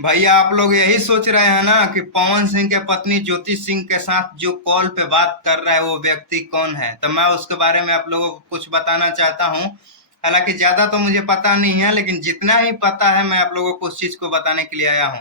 भैया आप लोग यही सोच रहे हैं ना कि पवन सिंह के पत्नी ज्योति सिंह के साथ जो कॉल पे बात कर रहा है वो व्यक्ति कौन है। तो मैं उसके बारे में आप लोगों को कुछ बताना चाहता हूँ। हालांकि ज्यादा तो मुझे पता नहीं है, लेकिन जितना ही पता है मैं आप लोगों को उस चीज को बताने के लिए आया हूँ।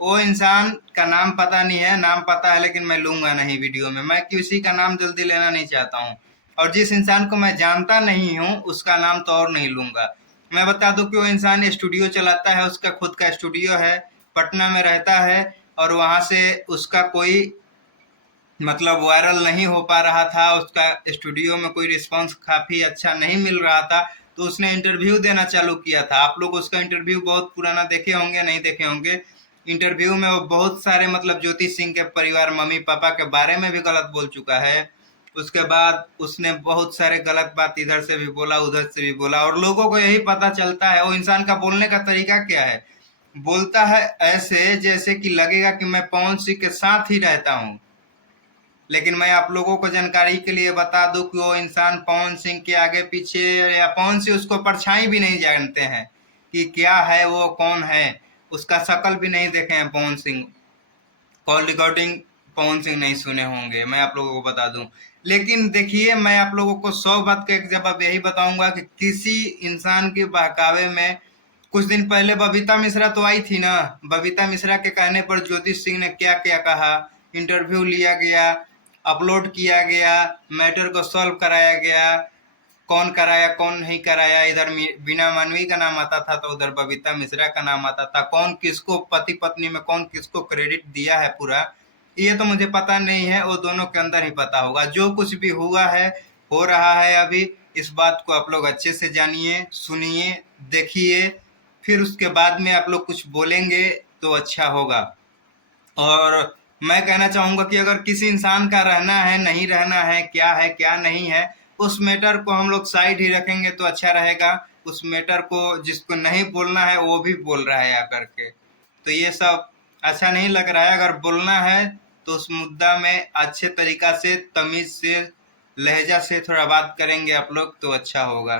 वो इंसान का नाम पता नहीं है, नाम पता है लेकिन मैं लूंगा नहीं वीडियो में। मैं किसी का नाम जल्दी लेना नहीं चाहता हूँ, और जिस इंसान को मैं जानता नहीं हूँ उसका नाम तो और नहीं लूंगा। मैं बता दूं कि वो इंसान स्टूडियो चलाता है, उसका खुद का स्टूडियो है, पटना में रहता है। और वहां से उसका कोई मतलब वायरल नहीं हो पा रहा था, उसका स्टूडियो में कोई रिस्पांस काफी अच्छा नहीं मिल रहा था। तो उसने इंटरव्यू देना चालू किया था। आप लोग उसका इंटरव्यू बहुत पुराना देखे होंगे, नहीं देखे होंगे। इंटरव्यू में वो बहुत सारे मतलब ज्योति सिंह के परिवार, मम्मी पापा के बारे में भी गलत बोल चुका है। उसके बाद उसने बहुत सारे गलत बात इधर से भी बोला, उधर से भी बोला, और लोगों को यही पता चलता है वो इंसान का बोलने का तरीका क्या है। बोलता है ऐसे जैसे कि लगेगा कि मैं पवन सिंह के साथ ही रहता हूँ। लेकिन मैं आप लोगों को जानकारी के लिए बता दूं कि वो इंसान पवन सिंह के आगे पीछे, या पवन सिंह उसको परछाई भी नहीं जानते हैं कि क्या है, वो कौन है। उसका शक्ल भी नहीं देखे हैं पवन सिंह। कॉल रिकॉर्डिंग पवन सिंह नहीं सुने होंगे, मैं आप लोगों को बता दूं। लेकिन देखिए, मैं आप लोगों को 100 बात का एक जवाब यही बताऊंगा कि किसी इंसान के बहकावे में, कुछ दिन पहले बबीता मिश्रा तो आई थी ना। बबीता मिश्रा के कहने पर ज्योति सिंह ने क्या क्या कहा, इंटरव्यू लिया गया, अपलोड किया गया, मैटर को सॉल्व कराया गया। कौन कराया कौन नहीं कराया, इधर बीना मानवी का नाम आता था तो उधर बबीता मिश्रा का नाम आता था। कौन किसको पति पत्नी में कौन किसको क्रेडिट दिया है पूरा, ये तो मुझे पता नहीं है, वो दोनों के अंदर ही पता होगा। जो कुछ भी हुआ है, हो रहा है अभी, इस बात को आप लोग अच्छे से जानिए, सुनिए, देखिए। फिर उसके बाद में आप लोग कुछ बोलेंगे तो अच्छा होगा। और मैं कहना चाहूंगा कि अगर किसी इंसान का रहना है, नहीं रहना है, क्या है क्या नहीं है, उस मैटर को हम लोग साइड ही रखेंगे तो अच्छा रहेगा। उस मैटर को जिसको नहीं बोलना है वो भी बोल रहा है आकर के, तो ये सब अच्छा नहीं लग रहा है। अगर बोलना है तो उस मुद्दा में अच्छे तरीका से, तमीज से, लहजा से थोड़ा बात करेंगे आप लोग तो अच्छा होगा।